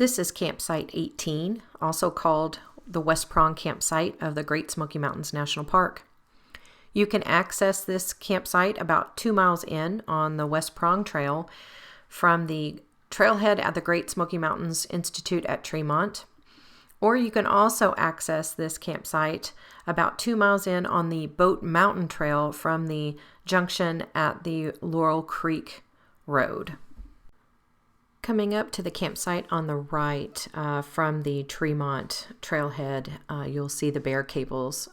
This is campsite 18, also called the West Prong campsite of the Great Smoky Mountains National Park. You can access this campsite about 2 miles in on the West Prong Trail from the trailhead at the Great Smoky Mountains Institute at Tremont. Or you can also access this campsite about 2 miles in on the Boat Mountain Trail from the junction at the Laurel Creek Road. Coming up to the campsite on the right from the Tremont trailhead, you'll see the bear cables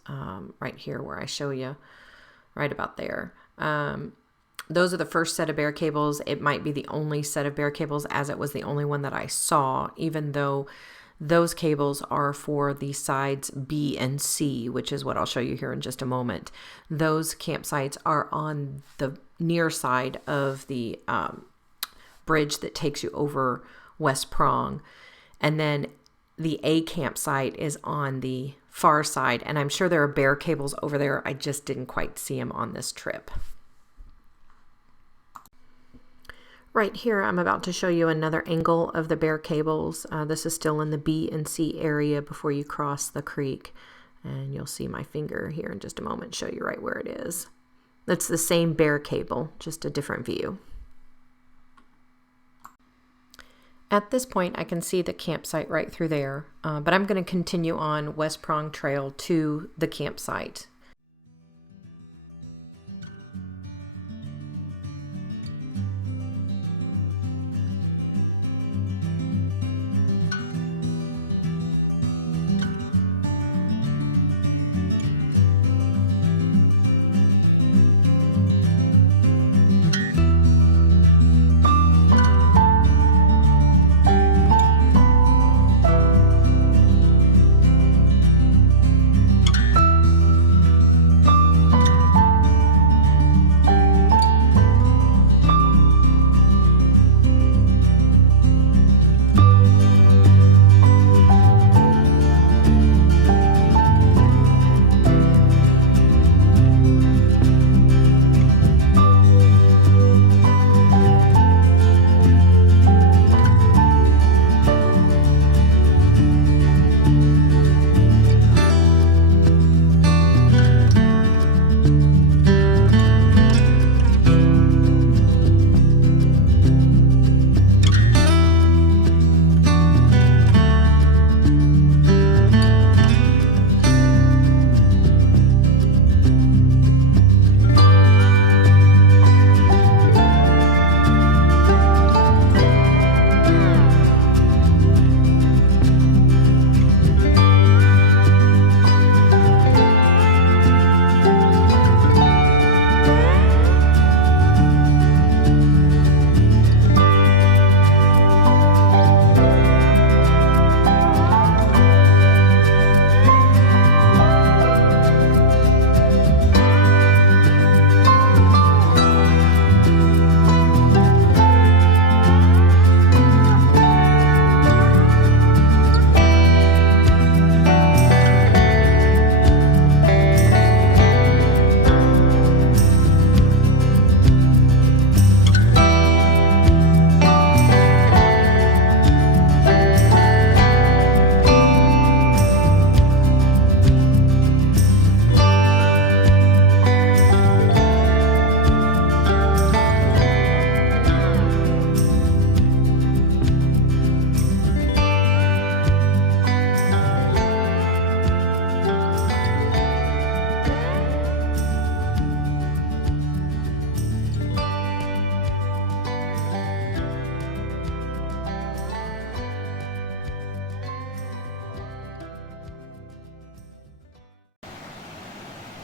right here where I show you, right about there. Those are the first set of bear cables. It might be the only set of bear cables, as it was the only one that I saw, even though those cables are for the sides B and C, which is what I'll show you here in just a moment. Those campsites are on the near side of the bridge that takes you over West Prong. And then the A campsite is on the far side. And I'm sure there are bear cables over there. I just didn't quite see them on this trip. Right here, I'm about to show you another angle of the bear cables. This is still in the B and C area before you cross the creek. And you'll see my finger here in just a moment, show you right where it is. It's the same bear cable, just a different view. At this point, I can see the campsite right through there, but I'm going to continue on West Prong Trail to the campsite.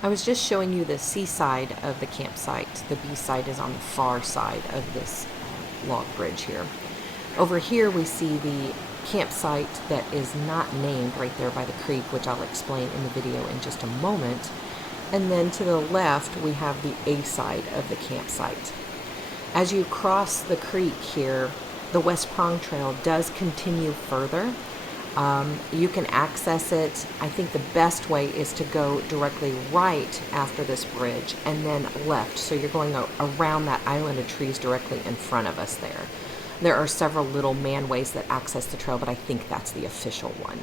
I was just showing you the C side of the campsite. The B side is on the far side of this log bridge here. Over here we see the campsite that is not named right there by the creek, which I'll explain in the video in just a moment. And then to the left we have the A side of the campsite. As you cross the creek here, the West Prong Trail does continue further. You can access it. I think the best way is to go directly right after this bridge and then left. So you're going around that island of trees directly in front of us there. There are several little manways that access the trail, but I think that's the official one.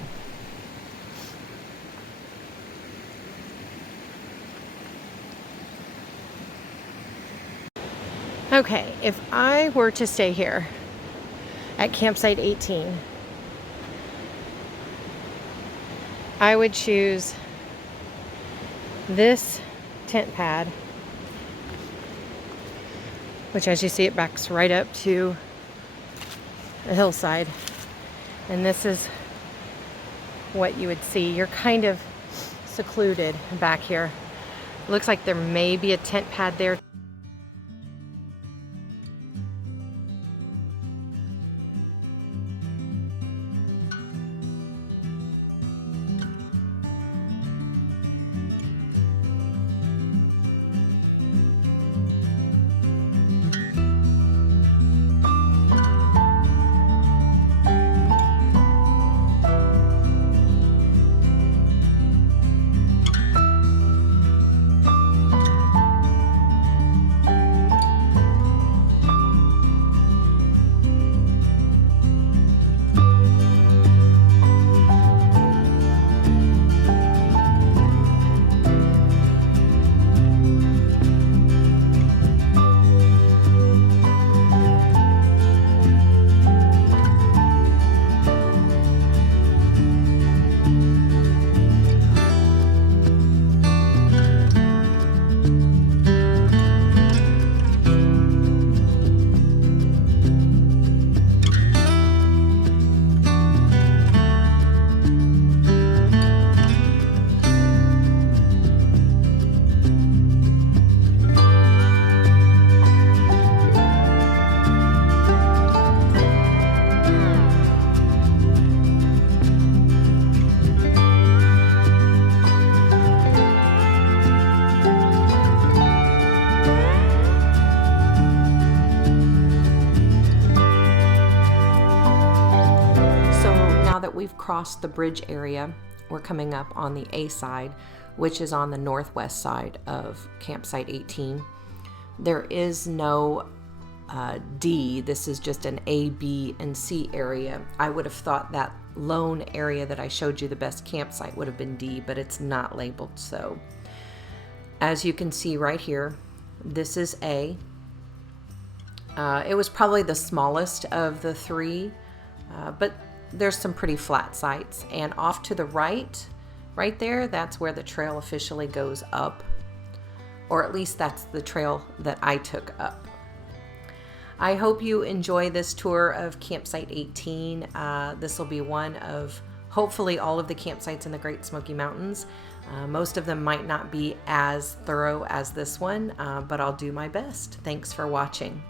Okay, if I were to stay here at campsite 18, I would choose this tent pad, which, as you see, it backs right up to a hillside. And this is what you would see. You're kind of secluded back here. It looks like there may be a tent pad there. We've crossed the bridge area. We're coming up on the A side, which is on the northwest side of campsite 18. There is no D. This is just an A, B, and C area. I would have thought that lone area that I showed you, the best campsite, would have been D, but it's not labeled so. As you can see right here, this is A. It was probably the smallest of the three, but there's some pretty flat sites. And off to the right there, that's where the trail officially goes up, or at least that's the trail that I took up. I hope you enjoy this tour of campsite 18. This will be one of hopefully all of the campsites in the Great Smoky Mountains. Most of them might not be as thorough as this one, but I'll do my best. Thanks for watching.